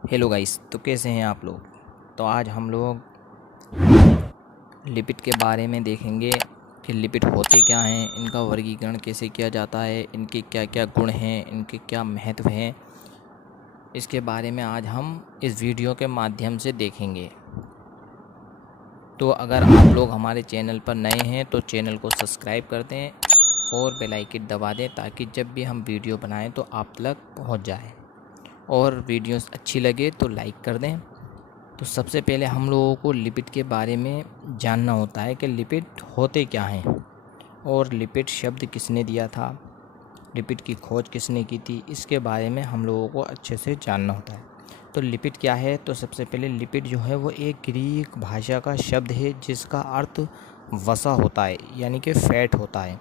Hello guys, तो कैसे हैं आप लोग। तो आज हम लोग लिपिड के बारे में देखेंगे कि लिपिड होते क्या हैं, इनका वर्गीकरण कैसे किया जाता है, इनके क्या क्या गुण हैं, इनके क्या महत्व हैं। इसके बारे में आज हम इस वीडियो के माध्यम से देखेंगे। तो अगर आप लोग हमारे चैनल पर नए हैं तो चैनल को सब्सक्राइब कर दें और बेल आइकन दबा दें ताकि जब भी हम वीडियो बनाएं तो आप तक पहुंच जाए। और वीडियोस अच्छी लगे तो लाइक कर दें। तो सबसे पहले हम लोगों को लिपिड के बारे में जानना होता है कि लिपिड होते क्या हैं और लिपिड शब्द किसने दिया था, लिपिड की खोज किसने की थी, इसके बारे में हम लोगों को अच्छे से जानना होता है। तो लिपिड क्या है, तो सबसे पहले लिपिड जो है वो एक ग्रीक भाषा का शब्द है जिसका अर्थ वसा होता है, यानी कि फैट होता है।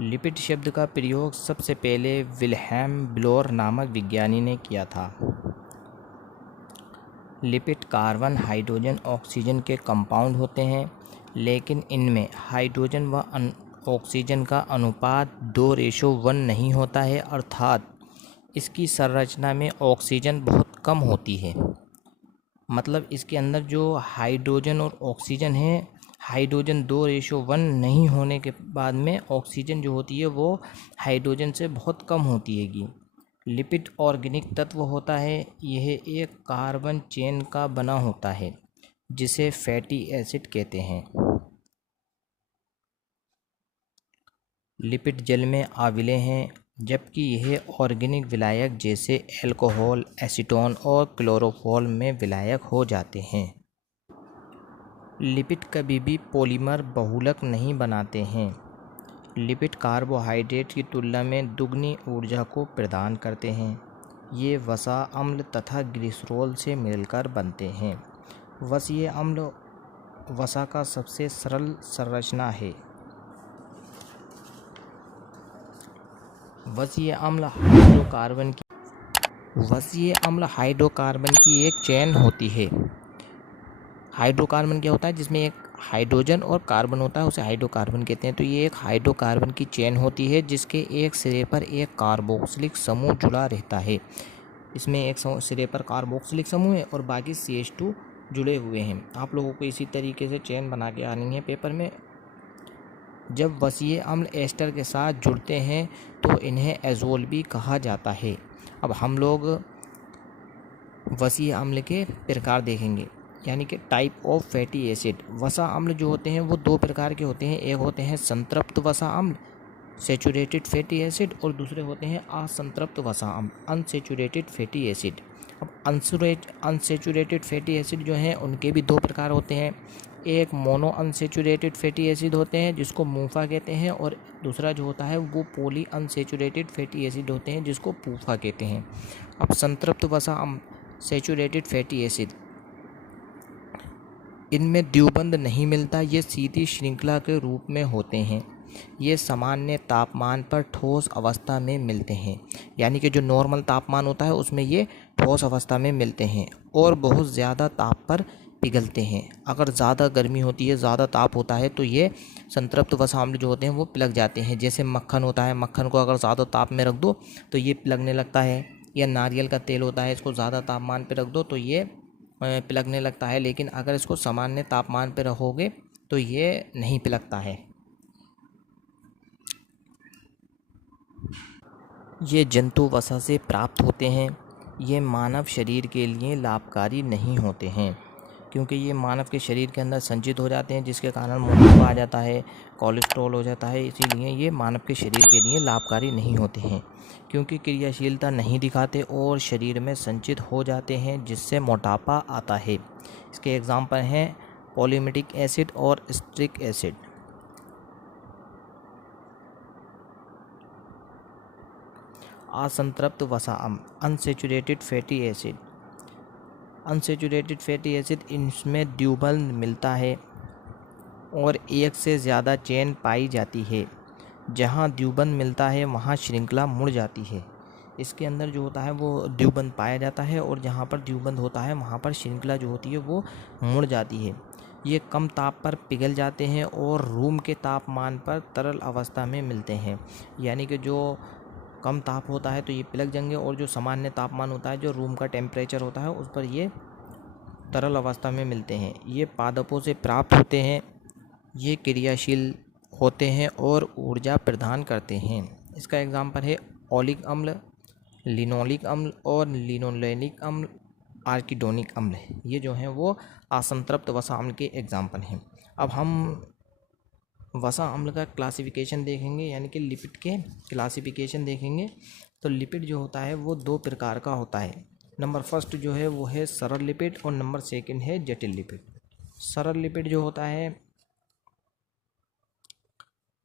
लिपिड शब्द का प्रयोग सबसे पहले विल्हेम ब्लोर नामक विज्ञानी ने किया था। लिपिड कार्बन, हाइड्रोजन, ऑक्सीजन के कंपाउंड होते हैं, लेकिन इनमें हाइड्रोजन व ऑक्सीजन का अनुपात 2:1 नहीं होता है, अर्थात इसकी संरचना में ऑक्सीजन बहुत कम होती है। मतलब इसके अंदर जो हाइड्रोजन और ऑक्सीजन है, हाइड्रोजन 2:1 नहीं होने के बाद में ऑक्सीजन जो होती है वो हाइड्रोजन से बहुत कम होती हैगी। लिपिड ऑर्गेनिक तत्व होता है, यह एक कार्बन चेन का बना होता है जिसे फैटी एसिड कहते हैं। लिपिड जल में आविले हैं, जबकि यह ऑर्गेनिक विलायक जैसे अल्कोहल, एसीटोन और क्लोरोफॉर्म में विलायक हो जाते हैं। लिपिड कभी भी पॉलीमर बहुलक नहीं बनाते हैं। लिपिड कार्बोहाइड्रेट की तुलना में दुगनी ऊर्जा को प्रदान करते हैं। ये वसा अम्ल तथा ग्लिसरॉल से मिलकर बनते हैं। वसीय अम्ल वसा का सबसे सरल संरचना है। वसीय अम्ल हाइड्रोकार्बन की एक चेन होती है। हाइड्रोकार्बन क्या होता है, जिसमें एक हाइड्रोजन और कार्बन होता है, उसे हाइड्रोकार्बन कहते हैं। तो ये एक हाइड्रोकार्बन की चेन होती है जिसके एक सिरे पर एक कार्बोक्सिलिक समूह जुड़ा रहता है। इसमें एक सिरे पर कार्बोक्सिलिक समूह है और बाकी CH2 जुड़े हुए हैं। आप लोगों को इसी तरीके से चेन बना के आनी है पेपर में। जब वसीय अम्ल एस्टर के साथ जुड़ते हैं तो इन्हें एजोल भी कहा जाता है। अब हम लोग वसीय अम्ल के प्रकार देखेंगे, यानी कि टाइप ऑफ फैटी एसिड। वसा अम्ल जो होते हैं वो दो प्रकार के होते हैं। एक होते हैं संतृप्त वसा अम्ल, सेचुरेटेड फैटी एसिड, और दूसरे होते हैं असंतृप्त वसा अम्ल, अनसेचुरेटेड फैटी एसिड। अब अनसेचुरेटेड फैटी एसिड जो हैं उनके भी दो प्रकार होते हैं। एक मोनो अनसेचुरेटेड फैटी एसिड होते हैं जिसको मूफा कहते हैं, और दूसरा जो होता है वो पॉली अनसेचुरेटेड फैटी एसिड होते हैं जिसको पूफा कहते हैं। अब संतृप्त वसा अम्ल, सेचुरेटेड फैटी एसिड, इनमें द्विबंध नहीं मिलता, ये सीधी श्रृंखला के रूप में होते हैं। ये सामान्य तापमान पर ठोस अवस्था में मिलते हैं, यानी कि जो नॉर्मल तापमान होता है उसमें ये ठोस अवस्था में मिलते हैं और बहुत ज़्यादा ताप पर पिघलते हैं। अगर ज़्यादा गर्मी होती है, ज़्यादा ताप होता है तो ये संतृप्त वसा अम्ल जो होते हैं वो पिघल जाते हैं। जैसे मक्खन होता है, मक्खन को अगर ज़्यादा ताप में रख दो तो ये पिघलने लगता है, या नारियल का तेल होता है, इसको ज़्यादा तापमान पर रख दो तो ये पिघलने लगता है। लेकिन अगर इसको सामान्य तापमान पर रखोगे तो ये नहीं पिघलता है। ये जंतु वसा से प्राप्त होते हैं। ये मानव शरीर के लिए लाभकारी नहीं होते हैं क्योंकि ये मानव के शरीर के अंदर संचित हो जाते हैं, जिसके कारण मोटापा आ जाता है, कोलेस्ट्रॉल हो जाता है। इसीलिए ये मानव के शरीर के लिए लाभकारी नहीं होते हैं, क्योंकि क्रियाशीलता नहीं दिखाते और शरीर में संचित हो जाते हैं जिससे मोटापा आता है। इसके एग्जाम्पल हैं पॉलीमेटिक एसिड और स्ट्रिक एसिड। असंतृप्त वसा अम्ल, unsaturated fatty acid. Unsaturated fatty acid, इनमें द्विबंध मिलता है और एक से ज़्यादा चेन पाई जाती है। जहाँ द्विबंध मिलता है वहाँ श्रृंखला मुड़ जाती है। इसके अंदर जो होता है वो द्विबंध पाया जाता है और जहाँ पर द्विबंध होता है वहाँ पर श्रृंखला जो होती है वो मुड़ जाती है। ये कम ताप पर पिघल जाते हैं और रूम के तापमान पर तरल अवस्था में मिलते हैं, यानी कि जो कम ताप होता है तो ये पिघल जाएंगे, और जो सामान्य तापमान होता है, जो रूम का टेम्परेचर होता है, उस पर ये तरल अवस्था में मिलते हैं। ये पादपों से प्राप्त होते हैं, ये क्रियाशील होते हैं और ऊर्जा प्रदान करते हैं। इसका एग्जाम्पल है ओलिक अम्ल, लिनोलिक अम्ल और लिनोलेनिक अम्ल, आर्किडोनिक अम्ल। ये जो हैं वो असंतृप्त वसा अम्ल के एग्जाम्पल हैं। अब हम वसा अम्ल का क्लासिफिकेशन देखेंगे, यानी कि लिपिड के क्लासिफिकेशन देखेंगे। तो लिपिड जो होता है वो दो प्रकार का होता है। नंबर फर्स्ट जो है वो है सरल लिपिड और नंबर सेकंड है जटिल लिपिड। सरल लिपिड जो होता है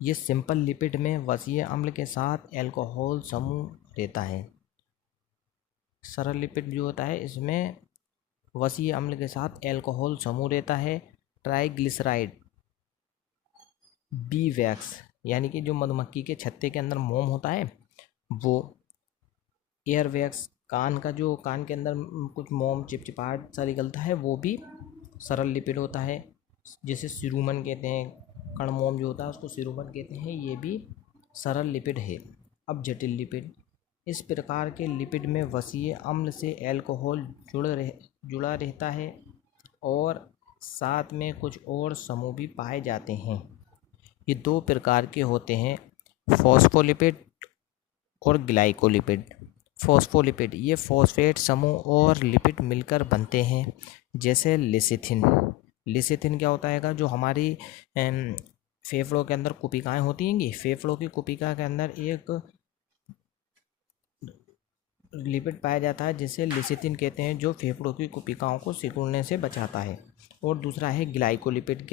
ये सिंपल लिपिड में वसीय अम्ल के साथ एल्कोहल समूह रहता है। सरल लिपिड जो होता है इसमें वसीय अम्ल के साथ एल्कोहल समूह रहता है। ट्राइग्लिसराइड, बी वैक्स, यानी कि जो मधुमक्खी के छत्ते के अंदर मोम होता है वो, एयर वैक्स, कान के अंदर कुछ मोम चिपचिपाहट सा निकलता है, वो भी सरल लिपिड होता है, जिसे सिरुमन कहते हैं। कणमोम जो होता है उसको सिरुमन कहते हैं, ये भी सरल लिपिड है। अब जटिल लिपिड, इस प्रकार के लिपिड में वसीय अम्ल से एल्कोहल जुड़ा रहता है और साथ में कुछ और समूह भी पाए जाते हैं। ये दो प्रकार के होते हैं, फॉस्फोलिपिड और ग्लाइकोलिपिड। फॉस्फोलिपिड ये फॉस्फेट समूह और लिपिड मिलकर बनते हैं, जैसे लिसिथिन। लिसिथिन क्या होता है, जो हमारी फेफड़ों के अंदर कुपिकाएँ होती हैं, फेफड़ों की कुपिका के अंदर एक लिपिड पाया जाता है जिसे लिसिथिन कहते हैं, जो फेफड़ों की कुपिकाओं को सिकुड़ने से बचाता है। और दूसरा है ग्लाइकोलिपिड।